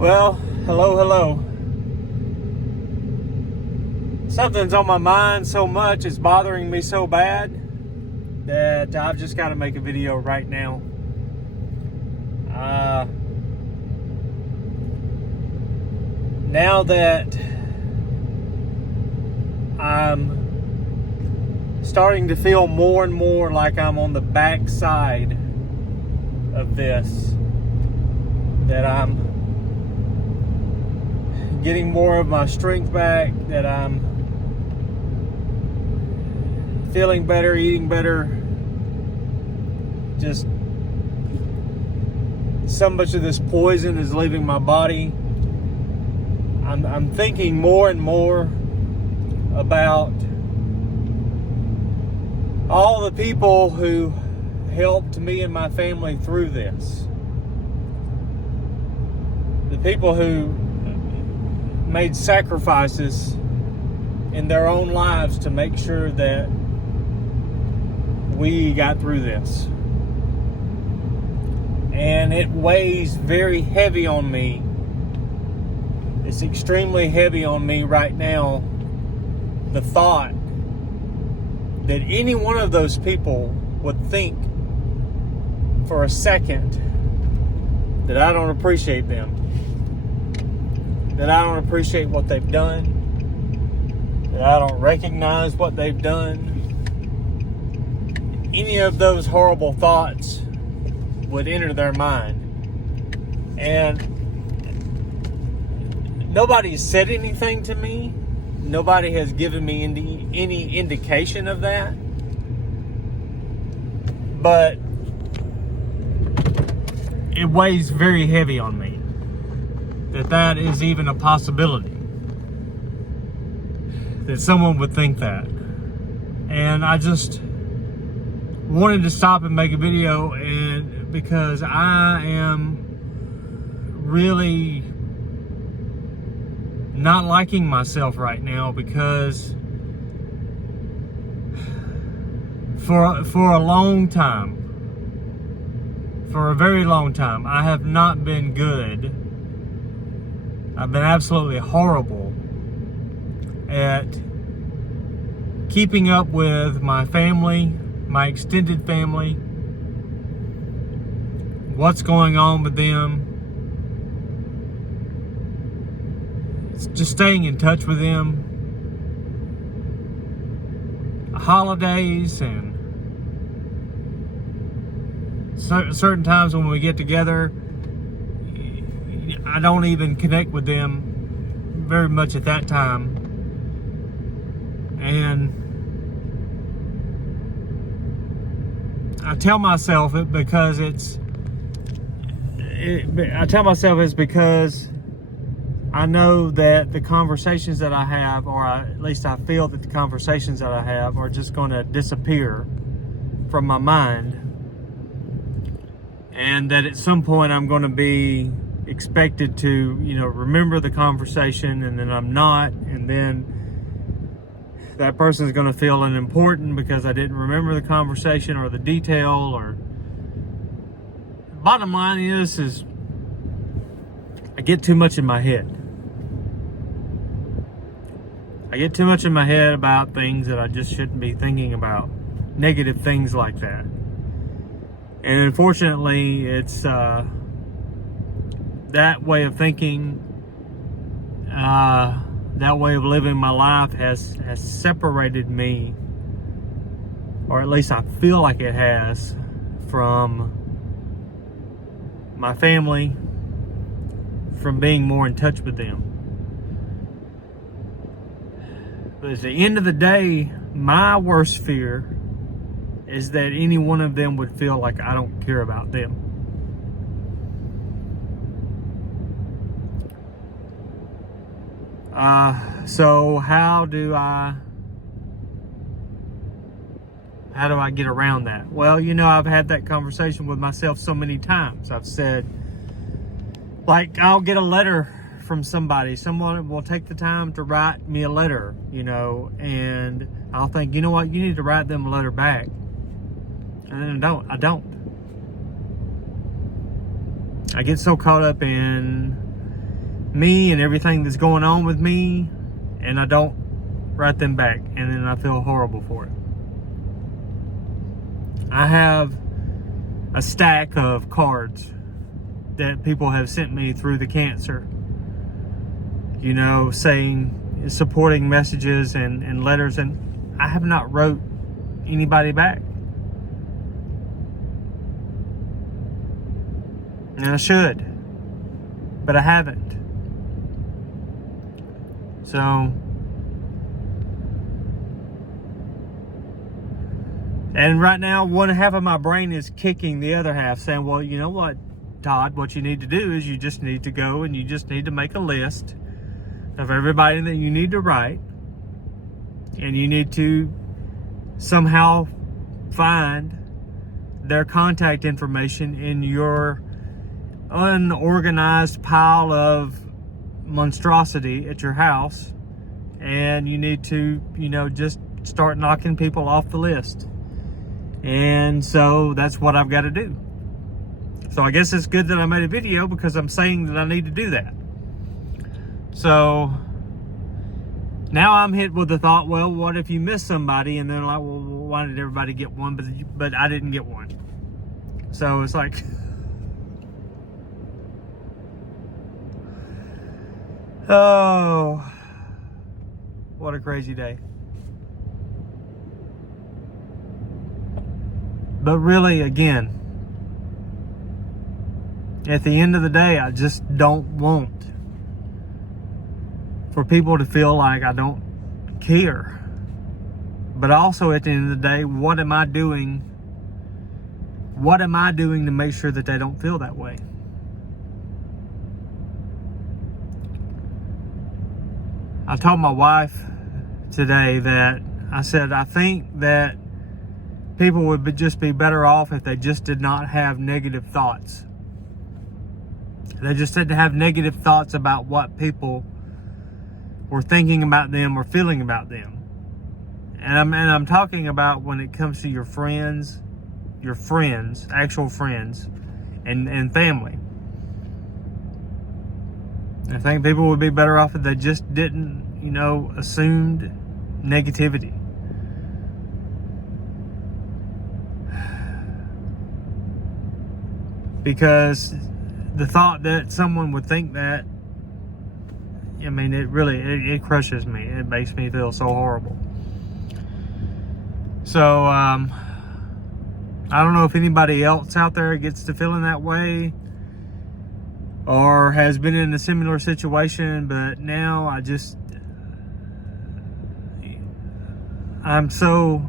Well, hello. Something's on my mind so much, it's bothering me so bad that I've just got to make a video right now. Now that I'm starting to feel more and more like I'm on the back side of this, that I'm getting more of my strength back, that I'm feeling better, eating better, just so much of this poison is leaving my body. I'm thinking more and more about all the people who helped me and my family through this. The people who made sacrifices in their own lives to make sure that we got through this. And it weighs very heavy on me. It's extremely heavy on me right now, the thought that any one of those people would think for a second that I don't appreciate them, that I don't appreciate what they've done, that I don't recognize what they've done. Any of those horrible thoughts would enter their mind. And nobody's said anything to me. Nobody has given me any indication of that. But it weighs very heavy on me that is even a possibility, that someone would think that. And I just wanted to stop and make a video, and because I am really not liking myself right now, because for a long time, for a very long time, I have not been good. I've been absolutely horrible at keeping up with my family, my extended family, what's going on with them, just staying in touch with them, holidays, and certain times when we get together, I don't even connect with them very much at that time. And I tell myself it because it's because I know that the conversations that I have, or at least I feel that the conversations that I have, are just going to disappear from my mind. And that at some point I'm going to be expected to, remember the conversation, and then I'm not. And then that person is going to feel unimportant because I didn't remember the conversation or the detail. Or bottom line is I get too much in my head. I get too much in my head about things that I just shouldn't be thinking about. Negative things like that. And unfortunately, it's that way of thinking, that way of living my life has separated me, or at least I feel like it has, from my family, from being more in touch with them. But at the end of the day, my worst fear is that any one of them would feel like I don't care about them. So how do I get around that? Well, I've had that conversation with myself so many times. I've said, like, I'll get a letter from somebody. Someone will take the time to write me a letter, and I'll think, you know what, you need to write them a letter back. And then I don't. I get so caught up in me and everything that's going on with me, and I don't write them back, and then I feel horrible for it. I have a stack of cards that people have sent me through the cancer, you know, saying, supporting messages and letters, and I have not wrote anybody back. And I should, but I haven't. So, and right now, one half of my brain is kicking the other half, saying, well, you know what, Todd, what you need to do is you just need to go and you just need to make a list of everybody that you need to write, and you need to somehow find their contact information in your unorganized pile of monstrosity at your house, and you need to, you know, just start knocking people off the list. And so that's what I've got to do. So I guess it's good that I made a video, because I'm saying that I need to do that. So now I'm hit with the thought, well, what if you miss somebody? And they're like, well, why did everybody get one, but I didn't get one? So it's like, oh, what a crazy day. But really, again, at the end of the day, I just don't want for people to feel like I don't care. But also at the end of the day, what am I doing? What am I doing to make sure that they don't feel that way? I told my wife today that I said, I think that people would just be better off if they just did not have negative thoughts. They just didn't have negative thoughts about what people were thinking about them or feeling about them. And I'm talking about when it comes to your friends, actual friends, and family. I think people would be better off if they just didn't, you know, assumed negativity. Because the thought that someone would think that, I mean, it crushes me. It makes me feel so horrible. So, I don't know if anybody else out there gets to feeling that way or has been in a similar situation, but now I'm so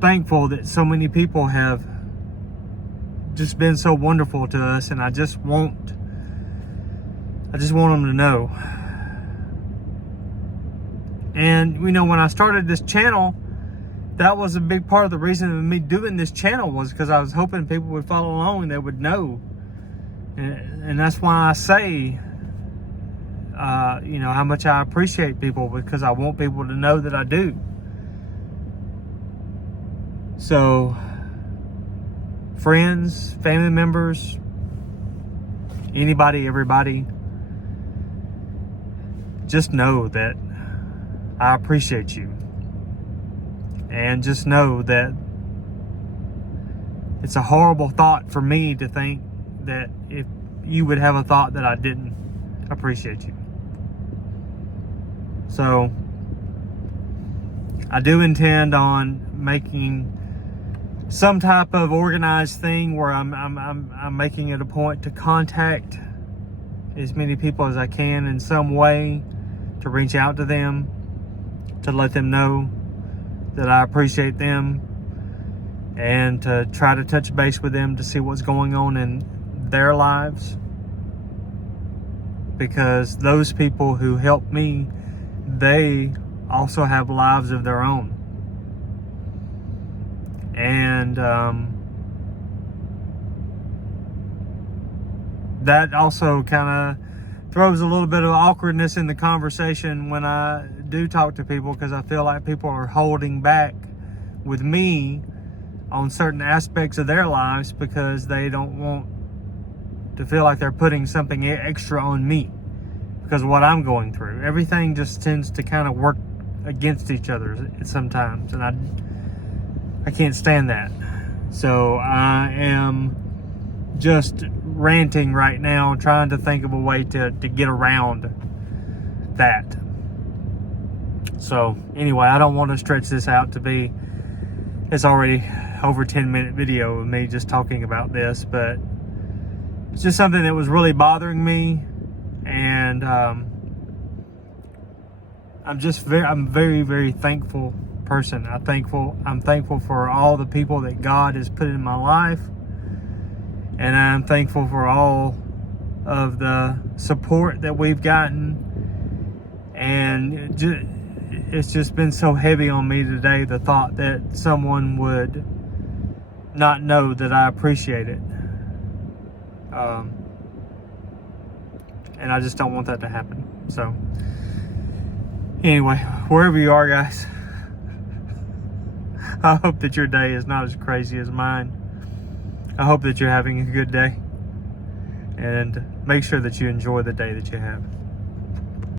thankful that so many people have just been so wonderful to us, and I just want them to know. And you know, when I started this channel, that was a big part of the reason of me doing this channel, was because I was hoping people would follow along and they would know. And that's why I say, you know, how much I appreciate people, because I want people to know that I do. So, friends, family members, anybody, everybody, just know that I appreciate you. And just know that it's a horrible thought for me to think that if you would have a thought that I didn't appreciate you. So I do intend on making some type of organized thing where I'm making it a point to contact as many people as I can in some way, to reach out to them, to let them know that I appreciate them, and to try to touch base with them to see what's going on in their lives. Because those people who helped me, they also have lives of their own. And that also kind of throws a little bit of awkwardness in the conversation when I do talk to people, because I feel like people are holding back with me on certain aspects of their lives because they don't want to feel like they're putting something extra on me. because of what I'm going through. Everything just tends to kind of work against each other sometimes, and I can't stand that. So I am just ranting right now, trying to think of a way to get around that. So anyway, I don't want to stretch this out to be, it's already over 10-minute video of me just talking about this, but it's just something that was really bothering me, and I'm very, very thankful person. I'm thankful for all the people that God has put in my life, and I'm thankful for all of the support that we've gotten. And it's just been so heavy on me today, the thought that someone would not know that I appreciate it. And I just don't want that to happen. So anyway, wherever you are, guys, I hope that your day is not as crazy as mine. I hope that you're having a good day, and make sure that you enjoy the day that you have.